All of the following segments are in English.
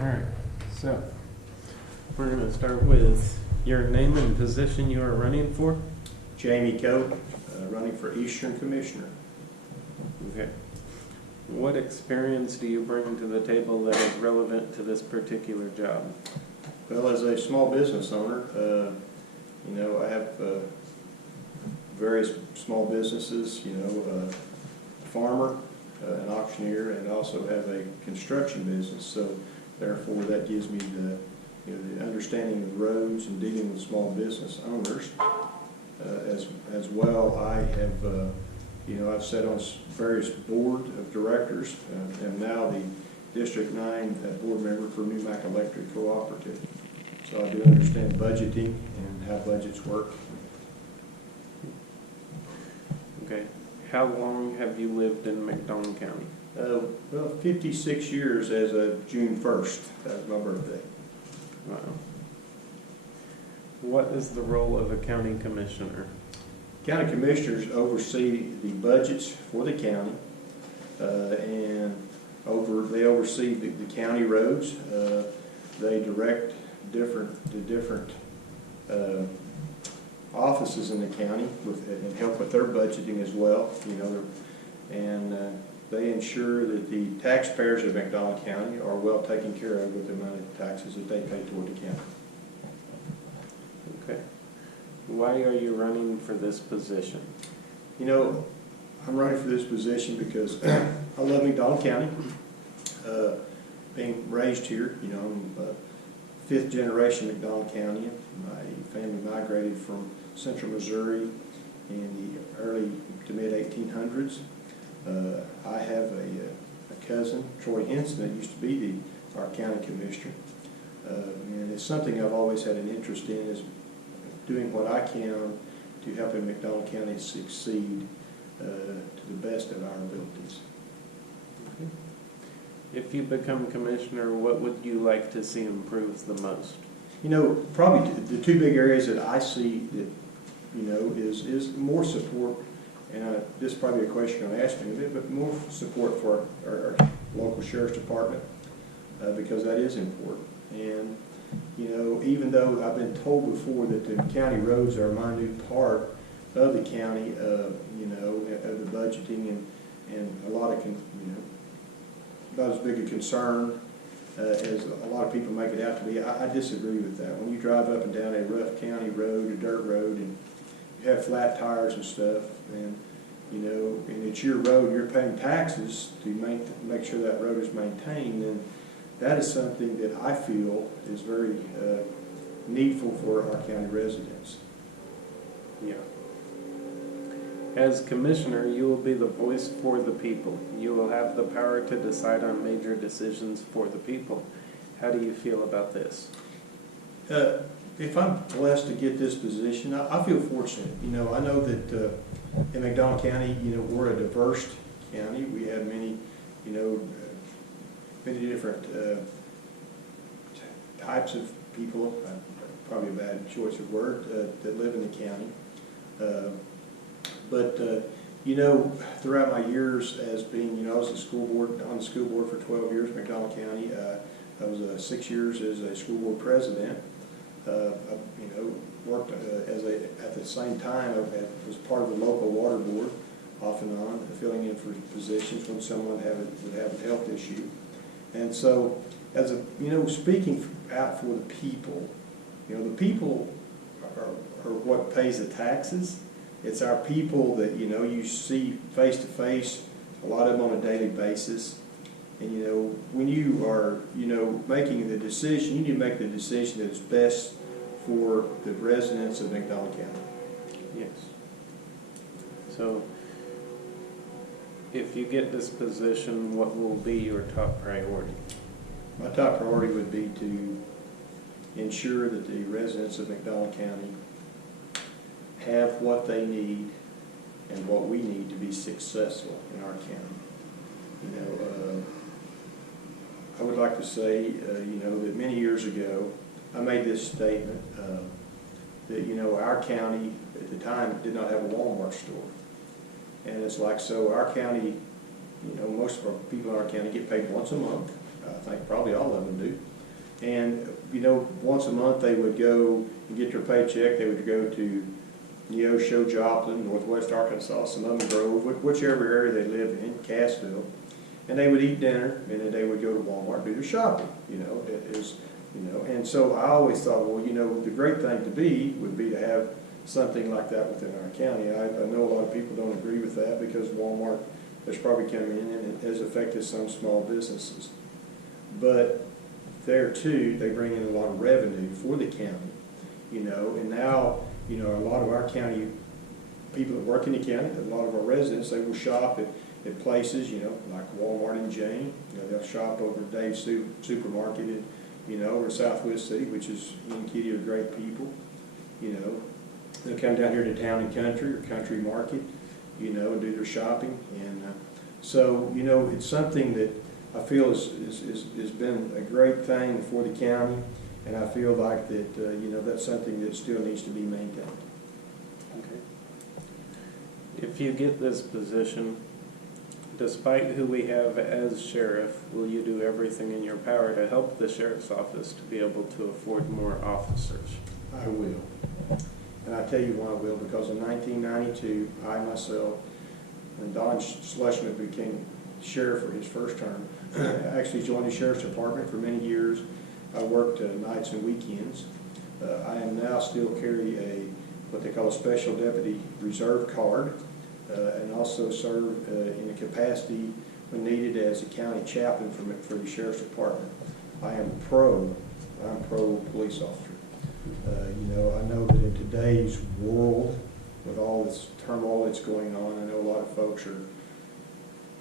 All right, so we're going to start with your name and position you are running for. Jamey Cope, running for Eastern Commissioner. Okay. What experience do you bring to the table that is relevant to this particular job? Well, as a small business owner, I have various small businesses, a farmer, an auctioneer, and also have a construction business. So therefore, that gives me the understanding of roads and dealing with small business owners. As well, I have, I've sat on various board of directors, and now the District 9 board member for New Mac Electric Cooperative. So I do understand budgeting and how budgets work. Okay. How long have you lived in McDonald County? Well, 56 years as of June 1st. That was my birthday. Wow. What is the role of a county commissioner? County commissioners oversee the budgets for the county, and they oversee the county roads. They direct the different offices in the county and help with their budgeting as well. And they ensure that the taxpayers of McDonald County are well taken care of with the amount of taxes that they pay toward the county. Okay. Why are you running for this position? I'm running for this position because I love McDonald County. Being raised here, I'm fifth generation McDonald County. My family migrated from central Missouri in the early to mid 1800s. I have a cousin, Troy Henson, that used to be our county commissioner. And it's something I've always had an interest in, is doing what I can to help McDonald County succeed to the best of our abilities. Okay. If you become commissioner, what would you like to see improved the most? Probably the two big areas that I see that, is more support, and this is probably a question you're going to ask me a bit, but more support for our local sheriff's department, because that is important. And, even though I've been told before that the county roads are a minute part of the county, of the budgeting and a lot of, not as big a concern as a lot of people make it out to be. I disagree with that. When you drive up and down a rough county road, a dirt road, and you have flat tires and stuff, and and it's your road, you're paying taxes to make sure that road is maintained, and that is something that I feel is very needful for our county residents. Yeah. As commissioner, you will be the voice for the people. You will have the power to decide on major decisions for the people. How do you feel about this? If I'm blessed to get this position, I feel fortunate. I know that in McDonald County, we're a diverse county. We have many different types of people, probably a bad choice of word, that live in the county. But throughout my years as being, I was on the school board for 12 years in McDonald County. I was 6 years as a school board president. Worked at the same time, I was part of the local water board, off and on, filling in for positions when someone would have a health issue. And so, speaking out for the people, the people are what pays the taxes. It's our people that, you see face to face, a lot of them on a daily basis. And, when you are, making the decision, you need to make the decision that is best for the residents of McDonald County. Yes. So, if you get this position, what will be your top priority? My top priority would be to ensure that the residents of McDonald County have what they need and what we need to be successful in our county. I would like to say, that many years ago, I made this statement that, our county at the time did not have a Walmart store. And it's like, so our county, most of our people in our county get paid once a month, think probably all of them do. And, you know, once a month they would go and get their paycheck, they would go to Neosho, Joplin, Northwest Arkansas, Sonoma Grove, whichever area they live in, Cassville. And they would eat dinner, and then they would go to Walmart and do their shopping, you know, and so I always thought, well, you know, the great thing to be would be to have something like that within our county. I know a lot of people don't agree with that because Walmart has probably come in and it has affected some small businesses. But there too, they bring in a lot of revenue for the county, you know, and now, you know, a lot of our county people that work in the county, a lot of our residents, they will shop at places, you know, like Walmart in Jamey. You know, they'll shop over at Dave's Supermarket in, you know, or Southwest City, which is, me and Kitty are great people, you know. They'll come down here to Town and Country or Country Market, you know, and do their shopping. And so, you know, it's something that I feel has been a great thing for the county, and I feel like that, you know, that's something that still needs to be maintained. Okay. If you get this position, despite who we have as sheriff, will you do everything in your power to help the sheriff's office to be able to afford more officers? I will. And I'll tell you why I will, because in 1992, I myself, when Don Schlushman became sheriff for his first term, I actually joined the sheriff's department for many years. I worked nights and weekends. I am now still carry what they call a special deputy reserve card, and also serve in a capacity when needed as a county chaplain for the sheriff's department. I'm pro police officer. You know, I know that in today's world, with all this turmoil that's going on, I know a lot of folks are,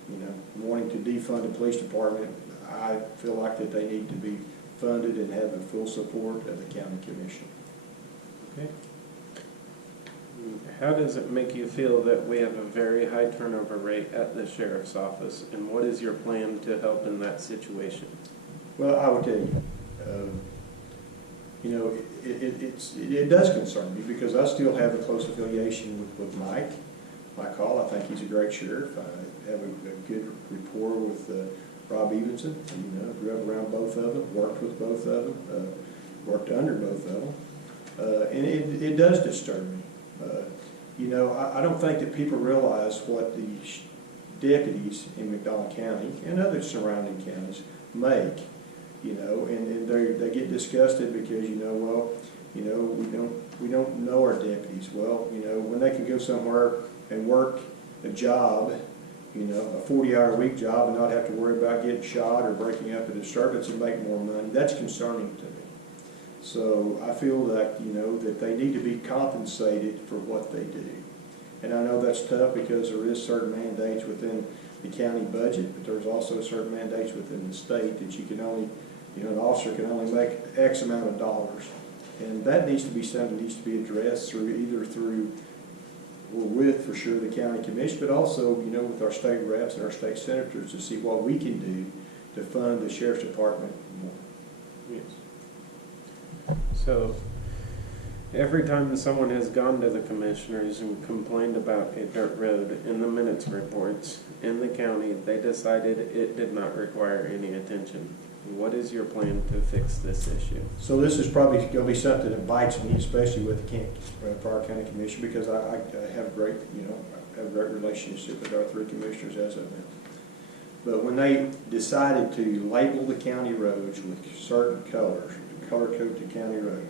you know, wanting to defund the police department. I feel like that they need to be funded and have the full support of the county commission. Okay. How does it make you feel that we have a very high turnover rate at the sheriff's office, and what is your plan to help in that situation? Well, I would tell you, you know, it does concern me because I still have a close affiliation with Mike Hall. I think he's a great sheriff. I have a good rapport with Rob Evenson. You know, grew up around both of them, worked with both of them, worked under both of them, and it does disturb me. You know, I don't think that people realize what the deputies in McDonald County and other surrounding counties make. You know, and they get disgusted because, you know, well, you know, we don't know our deputies. Well, you know, when they can go somewhere and work a job, you know, a 40-hour-a-week job and not have to worry about getting shot or breaking up a disturbance and make more money, that's concerning to me. So I feel like, you know, that they need to be compensated for what they do. And I know that's tough because there is certain mandates within the county budget, but there's also certain mandates within the state that you can only, you know, an officer can only make X amount of dollars. And that needs to be something that needs to be addressed through or with, for sure, the county commission, but also, you know, with our state reps and our state senators to see what we can do to fund the sheriff's department more. Yes. So, every time someone has gone to the commissioners and complained about a dirt road in the minutes reports in the county, they decided it did not require any attention. What is your plan to fix this issue? So this is probably going to be something that bites me, especially with the Park County Commission, because I have a great, you know, I have a great relationship with our three commissioners as of now. But when they decided to label the county roads with certain colors, to color code the county road,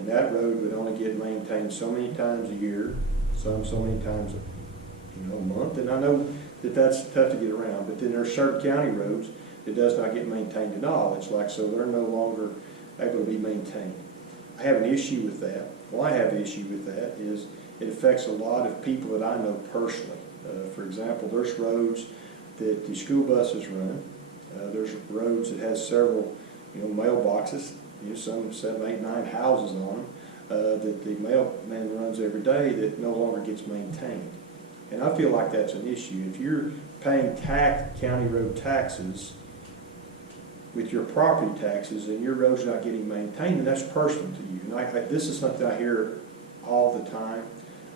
and that road would only get maintained so many times a year, so many times a month, and I know that that's tough to get around, but then there are certain county roads that does not get maintained at all. It's like, so they're no longer able to be maintained. I have an issue with that. Why I have an issue with that is it affects a lot of people that I know personally. For example, there's roads that the school buses run. There's roads that has several, you know, mailboxes, you know, some 7, 8, 9 houses on them, that the mailman runs every day that no longer gets maintained. And I feel like that's an issue. If you're paying county road taxes with your property taxes and your road's not getting maintained, then that's personal to you. And this is something I hear all the time.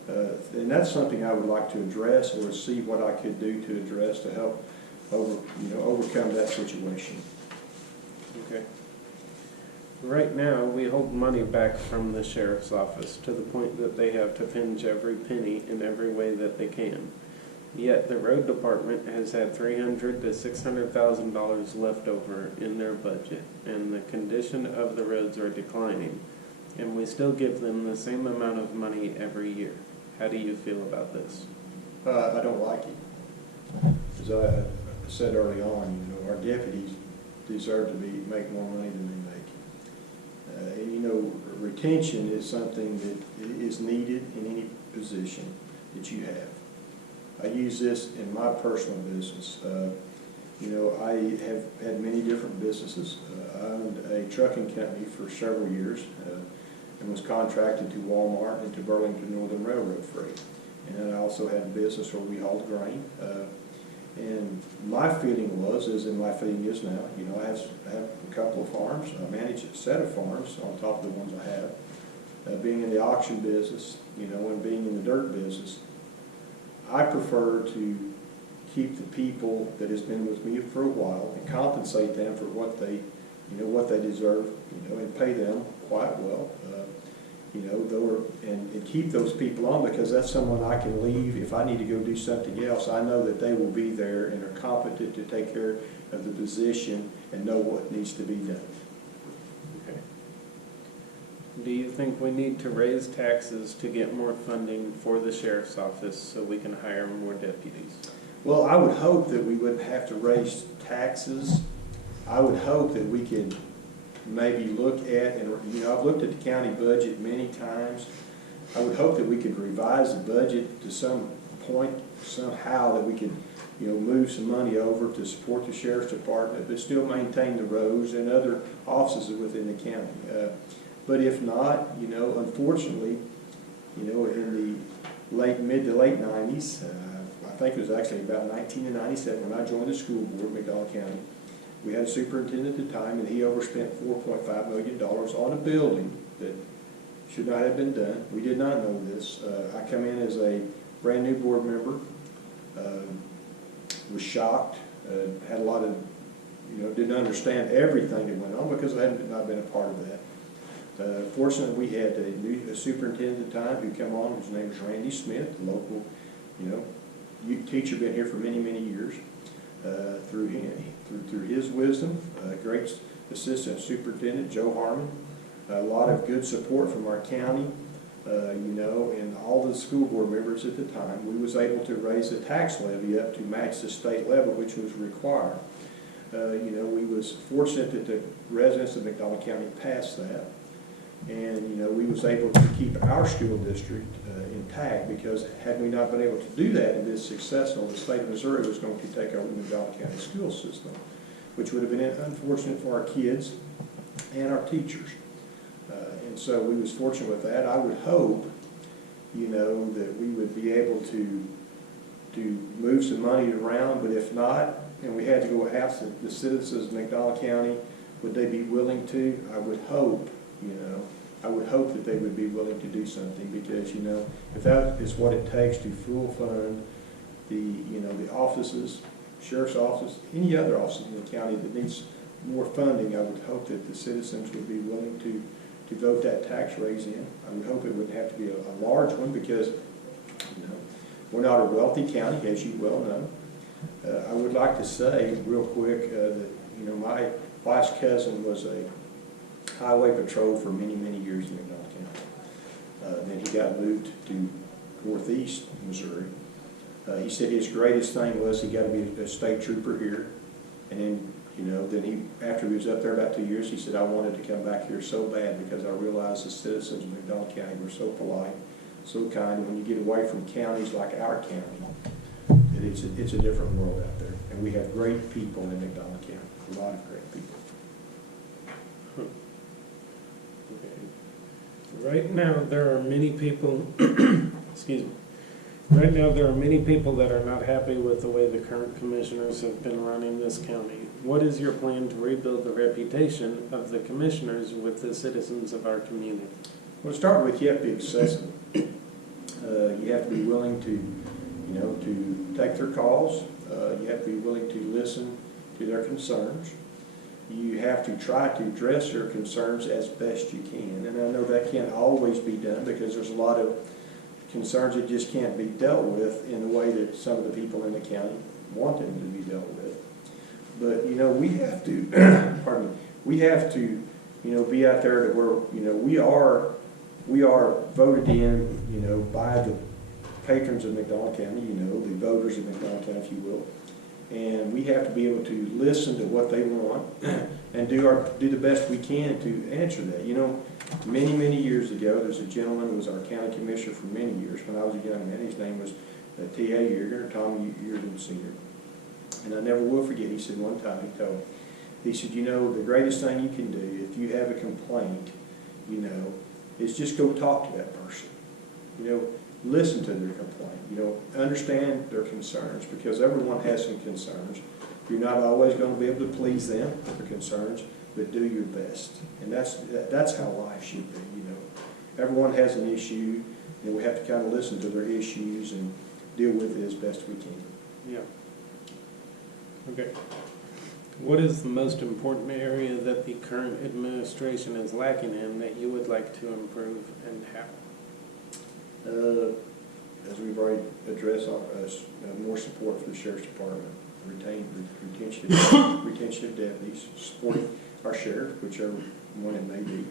And that's something I would like to address or see what I could do to address to help overcome that situation. Okay. Right now, we hold money back from the sheriff's office to the point that they have to pinch every penny in every way that they can. Yet the road department has had $300,000 to $600,000 left over in their budget, and the condition of the roads are declining, and we still give them the same amount of money every year. How do you feel about this? I don't like it. As I said early on, you know, our deputies deserve to make more money than they make. And you know, retention is something that is needed in any position that you have. I use this in my personal business. You know, I have had many different businesses. I owned a trucking company for several years and was contracted to Walmart and to Burlington Northern Railroad Freight. And then I also had a business where we hauled grain. And my feeling was, as in my feeling is now, you know, I have a couple of farms. I manage a set of farms on top of the ones I have. Being in the auction business, you know, and being in the dirt business, I prefer to keep the people that has been with me for a while and compensate them for what they, you know, what they deserve, you know, and pay them quite well. You know, and keep those people on, because that's someone I can leave if I need to go do something else. I know that they will be there and are competent to take care of the position and know what needs to be done. Okay. Do you think we need to raise taxes to get more funding for the sheriff's office so we can hire more deputies? Well, I would hope that we wouldn't have to raise taxes. I would hope that we could maybe look at, and you know, I've looked at the county budget many times. I would hope that we could revise the budget to some point, somehow, that we could, you know, move some money over to support the sheriff's department, but still maintain the roads and other offices within the county. But if not, you know, unfortunately, you know, in the mid to late 90s, I think it was actually about 1997 when I joined the school board, McDonald County. We had a superintendent at the time, and he overspent $4.5 million on a building that should not have been done. We did not know this. I come in as a brand new board member, was shocked, had a lot of, you know, didn't understand everything that went on because I had not been a part of that. Fortunately, we had a superintendent at the time who came on. His name was Randy Smith, a local, you know, teacher, been here for many, many years. Through his wisdom, great assistant superintendent, Joe Harmon, a lot of good support from our county, you know, and all the school board members at the time. We was able to raise the tax levy up to match the state level, which was required. You know, we was fortunate that the residents of McDonald County passed that. And, you know, we was able to keep our school district intact, because had we not been able to do that and been successful, the state of Missouri was going to take over the McDonald County school system, which would have been unfortunate for our kids and our teachers. And so we was fortunate with that. I would hope, you know, that we would be able to move some money around, but if not, and we had to go ask the citizens of McDonald County, would they be willing to? I would hope, you know, I would hope that they would be willing to do something, because, you know, if that is what it takes to full fund the, you know, the offices, sheriff's office, any other office in the county that needs more funding, I would hope that the citizens would be willing to vote that tax raise in. I would hope it wouldn't have to be a large one, because, you know, we're not a wealthy county, as you well know. I would like to say real quick that, you know, my wife's cousin was a highway patrol for many, many years in McDonald County. Then he got moved to northeast Missouri. He said his greatest thing was he got to be a state trooper here. And then, you know, after he was up there about 2 years, he said, I wanted to come back here so bad, because I realized the citizens of McDonald County were so polite, so kind. When you get away from counties like our county, it's a different world out there. And we have great people in McDonald County, a lot of great people. Right now, there are many people, excuse me, right now there are many people that are not happy with the way the current commissioners have been running this county. What is your plan to rebuild the reputation of the commissioners with the citizens of our community? Well, to start with, you have to be accessible. You have to be willing to, you know, to take their calls. You have to be willing to listen to their concerns. you have to try to address their concerns as best you can. And I know that can't always be done because there's a lot of concerns that just can't be dealt with in the way that some of the people in the county want them to be dealt with. But, you know, we have to, pardon me, we have to, you know, be out there to where, you know, we are voted in, you know, by the patrons of McDonald County, you know, the voters of McDonald County, if you will. And we have to be able to listen to what they want and do the best we can to answer that. You know, many years ago, there's a gentleman who was our county commissioner for many years when I was a young man. His name was T.A. Yearden, Tommy Yearden Sr. And I never will forget, he said one time, he said, you know, the greatest thing you can do if you have a complaint, you know, is just go talk to that person. You know, listen to their complaint, you know, understand their concerns, because everyone has some concerns. You're not always going to be able to please them, their concerns, but do your best. And that's how life should be, you know. Everyone has an issue, and we have to kind of listen to their issues and deal with it as best we can. Yeah. Okay. What is the most important area that the current administration is lacking in that you would like to improve, and how? As we've already addressed, more support for the Sheriff's Department, retention of deputies, supporting our sheriff, whichever one it may be.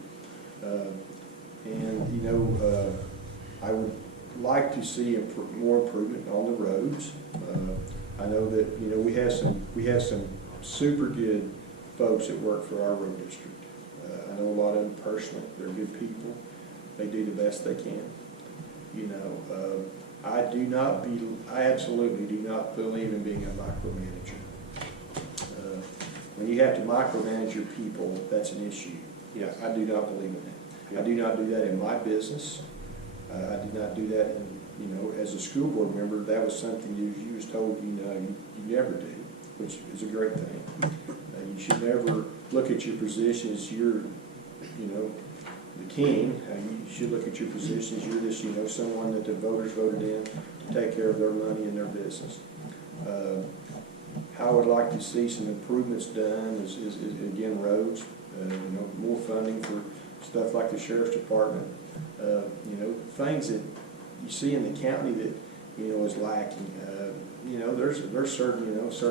And, you know, I would like to see more improvement on the roads. I know that, you know, we have some super good folks that work for our road district. I know a lot of them personally. They're good people. They do the best they can. You know, I absolutely do not believe in being a micromanager. When you have to micromanage your people, that's an issue. Yes. I do not believe in that. Yeah. I do not do that in my business. I did not do that in, you know, as a school board member. That was something you was told, you know, you never do, which is a great thing. You should never look at your position as you're, you know, the king. You should look at your position as you're just, you know, someone that the voters voted in to take care of their money and their business. How I would like to see some improvements done is again, roads, you know, more funding for stuff like the Sheriff's Department. You know, things that you see in the county that, you know, is lacking. You know, there's certain, you know, certain